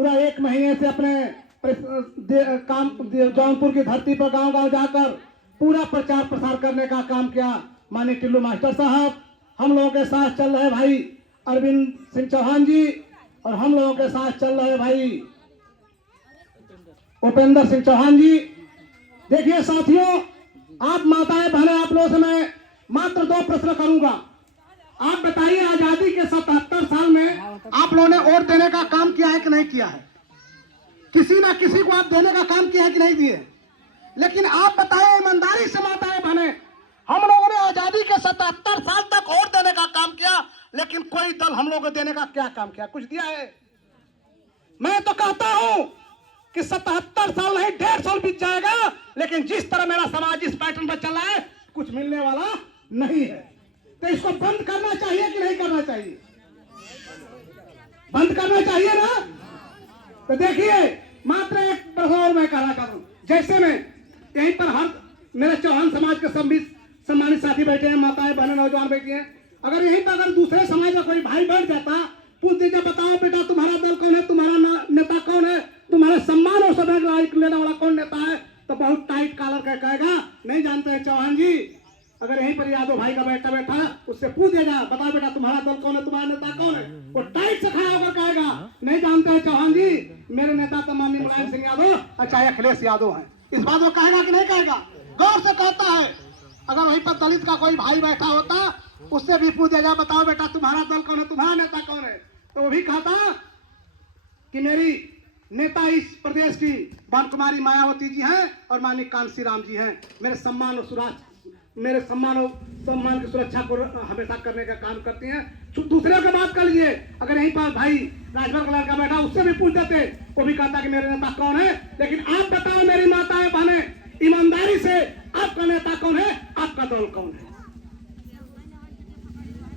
पूरा 1 महीने से अपने काम जौनपुर की धरती पर गांव गांव जाकर पूरा प्रचार प्रसार करने का काम किया माननीय टिल्लू मास्टर साहब। हम लोगों के साथ चल रहे भाई अरविंद सिंह चौहान जी और हम लोगों के साथ चल रहे भाई उपेंद्र सिंह चौहान जी। देखिए साथियों, आप माताएं बहनें, आप लोगों से मैं मात्र 2 प्रश्न करूंगा। आप बताइए, आजादी के 77 साल में आप लोगों ने वोट देने का काम किया है कि नहीं किया है? किसी ना किसी को आप देने का काम किया है कि नहीं दिए? लेकिन आप बताएं ईमानदारी से माताएं बहनें, हम लोगों ने आजादी के 77 साल तक वोट देने का काम किया, लेकिन कोई दल हम लोगों को देने का क्या काम किया? कुछ दिया है? मैं तो कहता हूं कि 77 साल नहीं 1.5 साल बीत जाएगा, लेकिन जिस तरह मेरा समाज इस पैटर्न पर चल रहा है कुछ मिलने वाला नहीं है। तो इसको बंद करना चाहिए कि नहीं करना चाहिए? बंद करना चाहिए ना। तो देखिए, मात्र एक प्रश्न और मैं कहना चाहता हूं। जैसे मैं यहीं पर हर मेरे चौहान समाज के सम्मानित साथी बैठे हैं, माताएं बहनें नौजवान बैठी हैं, अगर यहीं पर अगर दूसरे समाज का कोई भाई बैठ जाता, पूछ दीजिए बताओ बेटा तुम्हारा दल कौन है, तुम्हारा नेता कौन है, तुम्हारे सम्मान और समय लेने वाला कौन नेता है, तो बहुत टाइट कॉलर का कहेगा नहीं जानते हैं चौहान जी। अगर यहीं पर यादव भाई का बैठा उससे पूछ देगा बताओ बेटा तुम्हारा दल कौन है, तुम्हारा नेता कौन है, वो टाइट से खड़ा होकर कहेगा नहीं जानते हैं चौहान जी, मेरे नेता तो माननीय मुलायम सिंह यादव अच्छा अखिलेश यादव है। इस बात को कहेगा कि नहीं कहेगा? गौर से कहता है। अगर वहीं पर दलित का कोई भाई बैठा होता, उससे भी पूछ दिया बताओ बेटा तुम्हारा दल कौन है, तुम्हारा नेता कौन है, तो वो भी कहता कि मेरी नेता इस प्रदेश की बाल कुमारी मायावती जी हैं और माननीय कांसी राम जी हैं, मेरे सम्मान और सम्मान की सुरक्षा को हमेशा करने का काम करती हैं। दूसरे की बात कर लीजिए, अगर यहीं पर भाई राजभर का लड़का बैठा उससे भी पूछ देते, वो भी कहता कि मेरे नेता कौन है। लेकिन आप बताओ मेरी माताएं बहनें, ईमानदारी से आपका नेता कौन है, आपका दल कौन है?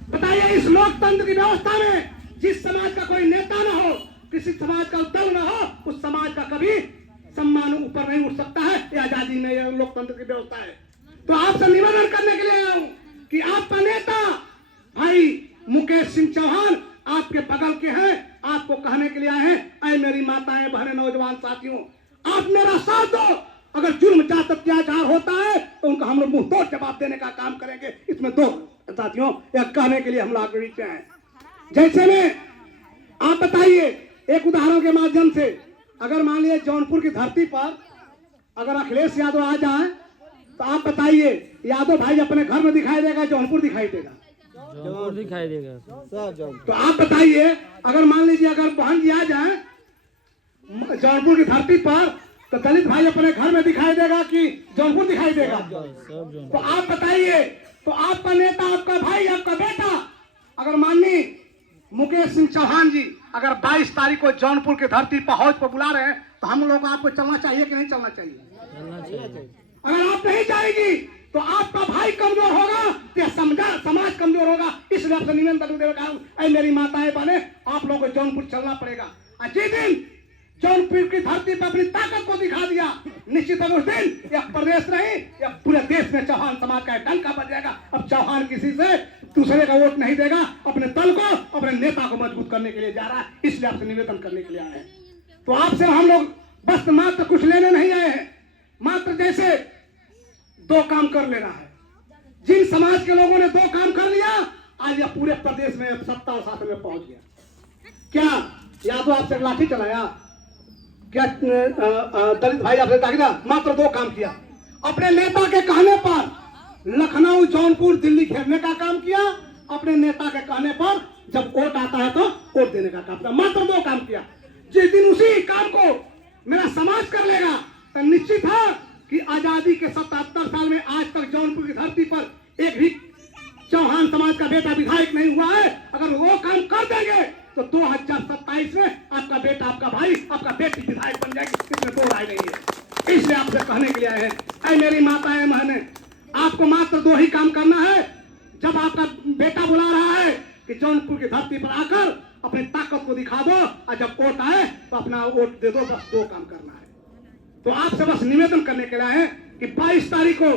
बताइए। इस लोकतंत्र की व्यवस्था में जिस समाज का कोई नेता ना हो, किसी समाज का दल ना हो, उस समाज का कभी सम्मान ऊपर नहीं उठ सकता है। ये आजादी में यह लोकतंत्र की व्यवस्था है। तो आपसे निवेदन करने के लिए आया हूं कि आपका नेता भाई मुकेश सिंह चौहान आपके बगल के हैं, आपको कहने के लिए आए हैं, ऐ मेरी माताएं बहनें नौजवान साथियों, आप मेरा साथ दो। अगर जुर्म जात अत्याचार होता है तो उनका हम लोग मुंह तोड़ जवाब देने का काम करेंगे। इसमें 2 साथियों यह कहने के लिए हम लोग नीचे हैं। जैसे में आप बताइए, एक उदाहरण के माध्यम से, अगर मान लीजिए जौनपुर की धरती पर अगर अखिलेश यादव आ जाए तो आप बताइए, यादव भाई अपने घर में दिखाई देगा, जौनपुर दिखाई देगा? जौनपुर दिखाई देगा। तो आप बताइए, अगर मान लीजिए अगर बहन जी आ जाए जौनपुर की धरती पर, तो दलित भाई अपने घर में दिखाई देगा कि जौनपुर दिखाई देगा? तो आप बताइए, तो आपका नेता, आपका भाई, आपका बेटा अगर माननीय मुकेश सिंह चौहान जी अगर 22 तारीख को जौनपुर की धरती पर हौज पर बुला रहे हैं, तो हम लोग को आपको चलना चाहिए कि नहीं चलना चाहिए? अगर आप नहीं जाएगी तो आपका भाई कमजोर होगा या समाज कमजोर होगा। इसलिए आपसे निवेदन देगा, मेरी माताएं बहनें, आप लोगों को जौनपुर चलना पड़ेगा। जिस दिन जौनपुर की धरती पर अपनी ताकत को दिखा दिया, निश्चित है उस दिन या प्रदेश नहीं या पूरे देश में चौहान समाज का डंका बज जाएगा। अब चौहान किसी से दूसरे का वोट नहीं देगा, अपने दल को, अपने नेता को मजबूत करने के लिए जा रहा है। इसलिए आपसे निवेदन करने के लिए आए हैं। तो आपसे हम लोग बस मात्र कुछ लेने नहीं आए हैं, मात्र जैसे 2 काम कर लेना है। जिन समाज के लोगों ने 2 काम कर लिया, आज यह पूरे प्रदेश में सत्ता और शासन में पहुंच गया। क्या यादव आपसे लाठी चलाया? क्या दलित भाई आपसे ताकि मात्र 2 काम किया। अपने नेता के कहने पर लखनऊ, जौनपुर, दिल्ली घेरने का काम किया। अपने नेता के कहने पर जब वोट आता है तो वोट देने का काम किया। मात्र 2 काम किया। जिस दिन उसी काम को मेरा समाज कर लेगा तो निश्चित है कि आजादी के 77 साल में आज तक जौनपुर की धरती पर एक भी चौहान समाज का बेटा विधायक नहीं हुआ है। अगर वो काम कर देंगे तो 2027 में आपका बेटा, आपका भाई, आपका बेटी विधायक बन जाएगी। इसमें 2 राय नहीं है। इसलिए आपसे कहने के लिए आए हैं, ऐ मेरी माताएं बहनें, आपको मात्र 2 ही काम करना है। जब आपका बेटा बुला रहा है कि जौनपुर की धरती पर आकर अपनी ताकत को दिखा दो, और जब वोट आए तो अपना वोट दे दो। बस 2 काम करना है। तो आपसे बस निवेदन करने के लिए आए कि 22 तारीख को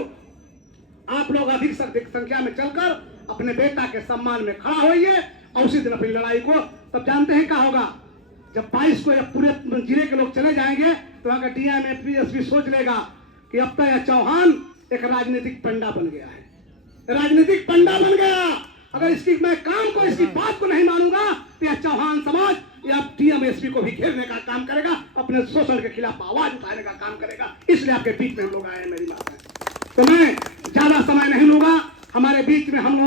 आप लोग अधिक से अधिक संख्या में चलकर अपने बेटा के सम्मान में खड़ा होइए और उसी दिन अपनी लड़ाई को, तब जानते हैं क्या होगा, जब 22 को पूरे जिले के लोग चले जाएंगे तो वहां का डीएम एसपी सोच लेगा कि अब तक चौहान एक राजनीतिक पंडा बन गया है, राजनीतिक पंडा बन गया। अगर इसकी मैं काम को, इसकी बात को नहीं मानूंगा तो यह चौहान समाज या डीएम एसपी को भी घेरने का काम करेगा, अपने शोषण के खिलाफ आवाज उठाने का काम करेगा। इसलिए आपके बीच में हम लोग आए हैं मेरी माता। तो मैं ज्यादा समय नहीं लूंगा, हमारे बीच में हम लोग